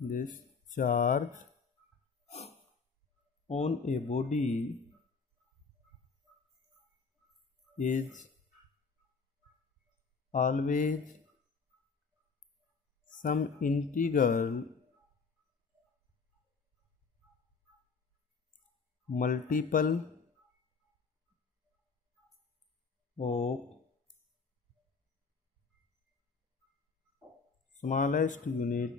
this charge on a body is always some integral multiple of smallest unit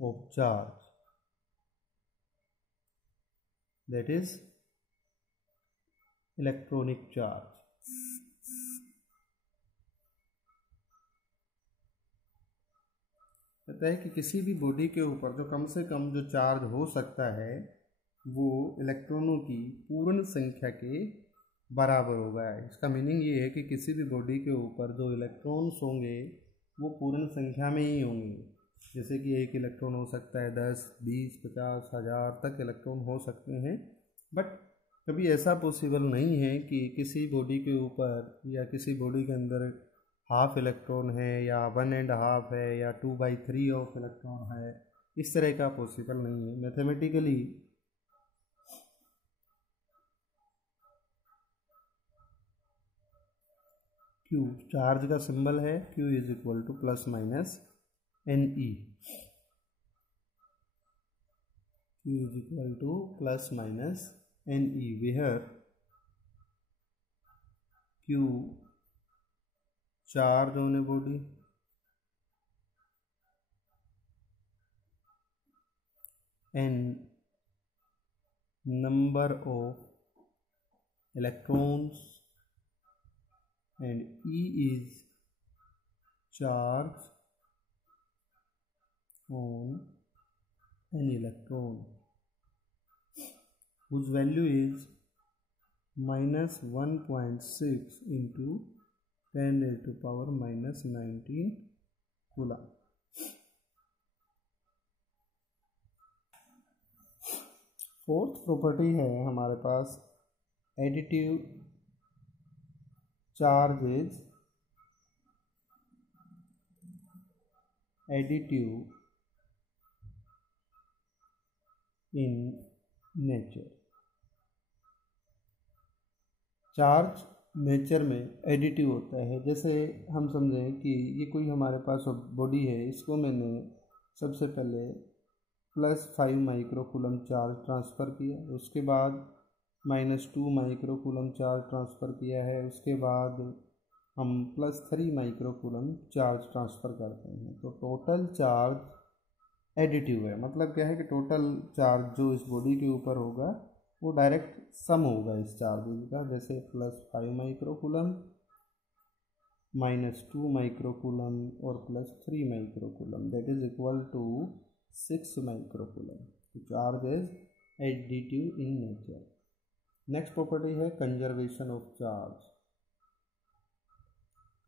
of charge, that is electronic charge. कहता है कि किसी भी body के ऊपर जो कम से कम जो चार्ज हो सकता है वो इलेक्ट्रॉनों की पूर्ण संख्या के बराबर होगा। इसका मीनिंग ये है कि किसी भी बॉडी के ऊपर जो इलेक्ट्रॉन्स होंगे वो पूर्ण संख्या में ही होंगे। जैसे कि एक इलेक्ट्रॉन हो सकता है 10, 20, 50, 1000 तक इलेक्ट्रॉन हो सकते हैं, बट कभी ऐसा पॉसिबल नहीं है कि किसी बॉडी के ऊपर या किसी बॉडी के अंदर हाफ इलेक्ट्रॉन है या 1.5 है या 2/3 ऑफ इलेक्ट्रॉन है। इस तरह का पॉसिबल नहीं है मैथमेटिकली। Q चार्ज का सिंबल है, Q is equal to plus minus NE। Q is equal to plus minus NE where Q charge on a body and number of electrons and E is charge on an electron whose value is minus 1.6 into 10 raised to power minus 19 coulomb। Fourth property है हमारे पास additive charges, additive in nature. Charge nature में additive होता है। जैसे हम समझें कि ये कोई हमारे पास बॉडी है, इसको मैंने सबसे पहले +5 माइक्रो कूलम चार्ज ट्रांसफ़र किया, उसके बाद -2 माइक्रो कूलम चार्ज ट्रांसफ़र किया है, उसके बाद हम +3 माइक्रो कूलम चार्ज ट्रांसफ़र करते हैं। तो टोटल चार्ज एडिटिव है। मतलब क्या है कि टोटल चार्ज जो इस बॉडी के ऊपर होगा वो डायरेक्ट सम होगा इस चार्जेज का। जैसे +5 माइक्रो कूलम, -2 माइक्रो कूलम और +3 micro coulomb, that is equal to 6 micro coulomb. Charge is additive in nature. Next property है conservation of charge.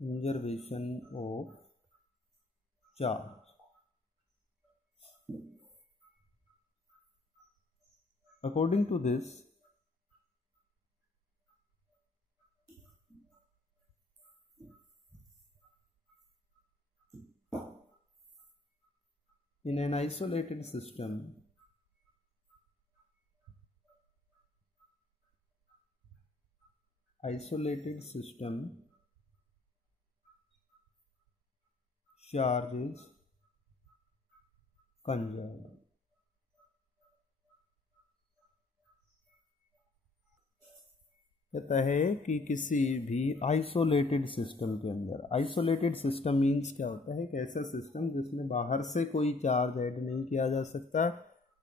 Conservation of charge, according to this, in an isolated system, charge is conserved। कहता है कि किसी भी isolated system के अंदर, isolated system means क्या होता है कि ऐसा सिस्टम जिसमें बाहर से कोई चार्ज ऐड नहीं किया जा सकता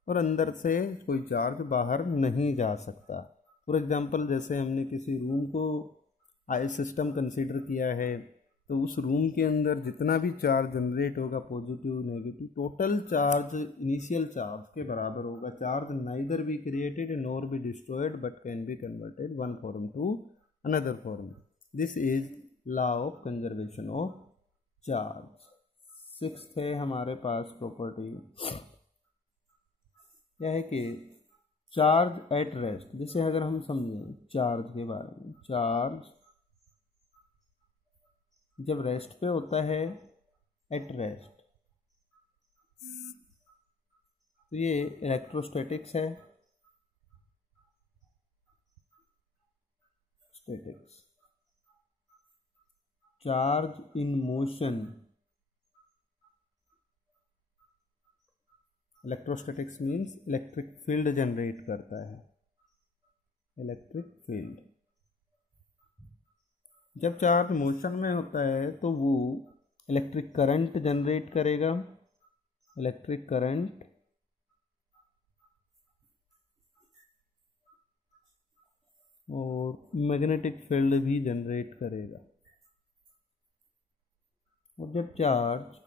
और अंदर से कोई चार्ज बाहर नहीं जा सकता। फॉर एग्जांपल जैसे हमने किसी रूम को सिस्टम कंसीडर किया है, तो उस रूम के अंदर जितना भी चार्ज जनरेट होगा, positive negative, total charge initial charge के बराबर होगा। Charge neither be created nor be destroyed but can be converted one form to another form. This is law of conservation of charge. Sixth है हमारे पास property, क्या है कि charge at rest. जैसे अगर हम समझें चार्ज के बारे में, चार्ज जब रेस्ट पे होता है, एट रेस्ट, तो ये इलेक्ट्रोस्टैटिक्स है। Statics, charge in motion. Electrostatics means electric field generate करता है, इलेक्ट्रिक फील्ड। जब चार्ज मोशन में होता है तो वो इलेक्ट्रिक करंट जनरेट करेगा, इलेक्ट्रिक करंट, और मैग्नेटिक फील्ड भी जनरेट करेगा। और जब चार्ज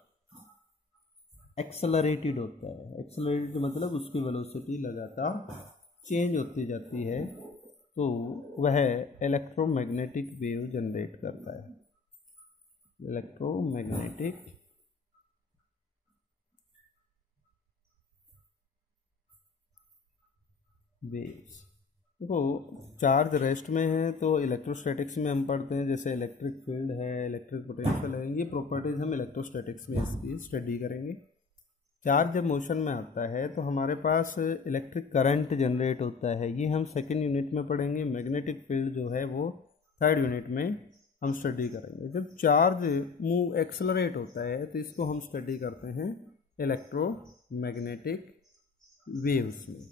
एक्सेलरेटेड होता है, एक्सेलरेटेड मतलब उसकी वेलोसिटी लगातार चेंज होती जाती है, तो वह इलेक्ट्रोमैग्नेटिक वेव जनरेट करता है, इलेक्ट्रोमैग्नेटिक वेव्स। देखो चार्ज रेस्ट में है तो इलेक्ट्रोस्टैटिक्स में हम पढ़ते हैं, जैसे इलेक्ट्रिक फील्ड है, इलेक्ट्रिक पोटेंशियल है, ये प्रॉपर्टीज हम इलेक्ट्रोस्टैटिक्स में इसकी स्टडी करेंगे। चार्ज जब मोशन में आता है तो हमारे पास इलेक्ट्रिक करंट जनरेट होता है, ये हम सेकेंड यूनिट में पढ़ेंगे। मैग्नेटिक फील्ड जो है वो थर्ड यूनिट में हम स्टडी करेंगे। जब चार्ज मूव एक्सेलरेट होता है तो इसको हम स्टडी करते हैं इलेक्ट्रोमैग्नेटिक वेव्स में,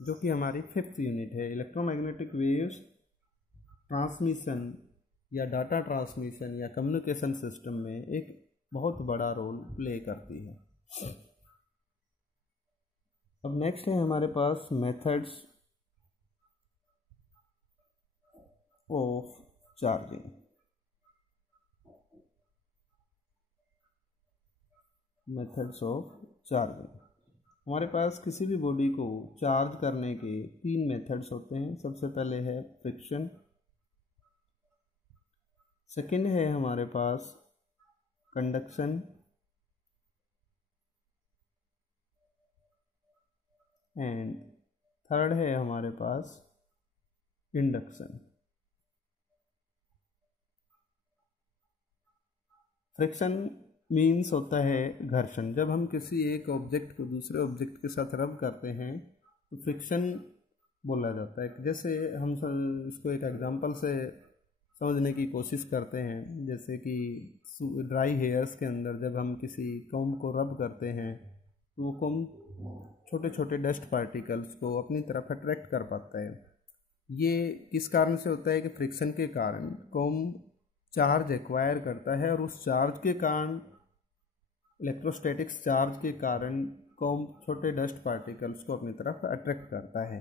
जो कि हमारी फिफ्थ यूनिट है। इलेक्ट्रोमैग्नेटिक वेव्स ट्रांसमिशन या डाटा ट्रांसमिशन या कम्युनिकेशन सिस्टम में एक बहुत बड़ा रोल प्ले करती है। अब नेक्स्ट है हमारे पास methods of charging. Methods of charging, हमारे पास किसी भी बॉडी को चार्ज करने के तीन मेथड्स होते हैं। सबसे पहले है फ्रिक्शन, सेकेंड है हमारे पास कंडक्शन, एंड थर्ड है हमारे पास इंडक्शन। फ्रिक्शन मीन्स होता है घर्षण। जब हम किसी एक ऑब्जेक्ट को दूसरे ऑब्जेक्ट के साथ रब करते हैं तो फ्रिक्शन बोला जाता है। जैसे हम इसको एक एग्जांपल से समझने की कोशिश करते हैं, जैसे कि ड्राई हेयर्स के अंदर जब हम किसी कॉम्ब को रब करते हैं तो वो कॉम्ब छोटे छोटे डस्ट पार्टिकल्स को अपनी तरफ अट्रैक्ट कर पाता है। ये किस कारण से होता है कि फ्रिक्शन के कारण कॉम्ब चार्ज एक्वायर करता है, और उस चार्ज के कारण, इलेक्ट्रोस्टैटिक्स चार्ज के कारण कॉम्ब छोटे डस्ट पार्टिकल्स को अपनी तरफ अट्रैक्ट करता है।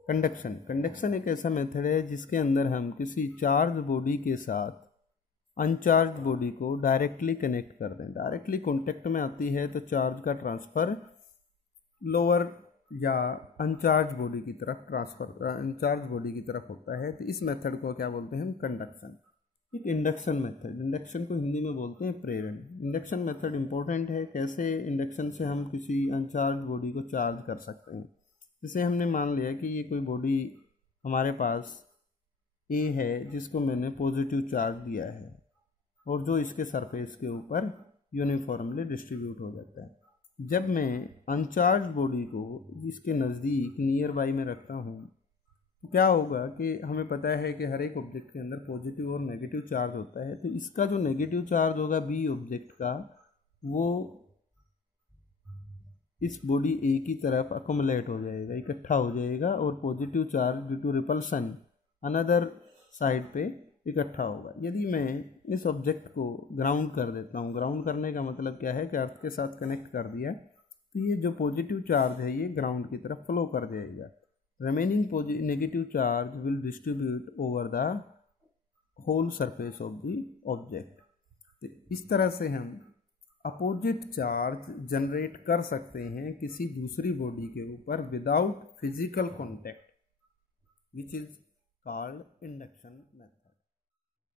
कंडक्शन, कंडक्शन एक ऐसा मेथड है जिसके अंदर हम किसी चार्ज बॉडी के साथ अनचार्ज बॉडी को डायरेक्टली कनेक्ट कर दें। डायरेक्टली कॉन्टेक्ट में आती है तो चार्ज का ट्रांसफ़र लोअर या अनचार्ज बॉडी की तरफ अनचार्ज बॉडी की तरफ होता है। तो इस मेथड को क्या बोलते हैं हम? कंडक्शन। एक इंडक्शन मेथड, इंडक्शन को हिंदी में बोलते हैं प्रेरण। इंडक्शन मेथड इंपॉर्टेंट है। कैसे इंडक्शन से हम किसी अनचार्ज बॉडी को चार्ज कर सकते हैं? जैसे हमने मान लिया कि ये कोई बॉडी हमारे पास ए है जिसको मैंने पॉजिटिव चार्ज दिया है, और जो इसके सरफेस के ऊपर यूनिफॉर्मली डिस्ट्रीब्यूट हो जाता है। जब मैं अनचार्ज बॉडी को इसके नज़दीक नियर बाई में रखता हूँ तो क्या होगा कि हमें पता है कि हर एक ऑब्जेक्ट के अंदर पॉजिटिव और नेगेटिव चार्ज होता है। तो इसका जो नेगेटिव चार्ज होगा बी ऑब्जेक्ट का, वो इस बॉडी ए की तरफ अकोमुलेट हो जाएगा, इकट्ठा हो जाएगा, और positive charge due to repulsion another side पे इकट्ठा होगा। यदि मैं इस ऑब्जेक्ट को ग्राउंड कर देता हूँ, ग्राउंड करने का मतलब क्या है कि अर्थ के साथ कनेक्ट कर दिया, तो ये जो पॉजिटिव चार्ज है ये ग्राउंड की तरफ फ्लो कर जाएगा। Remaining negative charge will distribute over the whole surface of the object. तो इस तरह से हम अपोजिट चार्ज जनरेट कर सकते हैं किसी दूसरी बॉडी के ऊपर without physical contact, which is called induction method.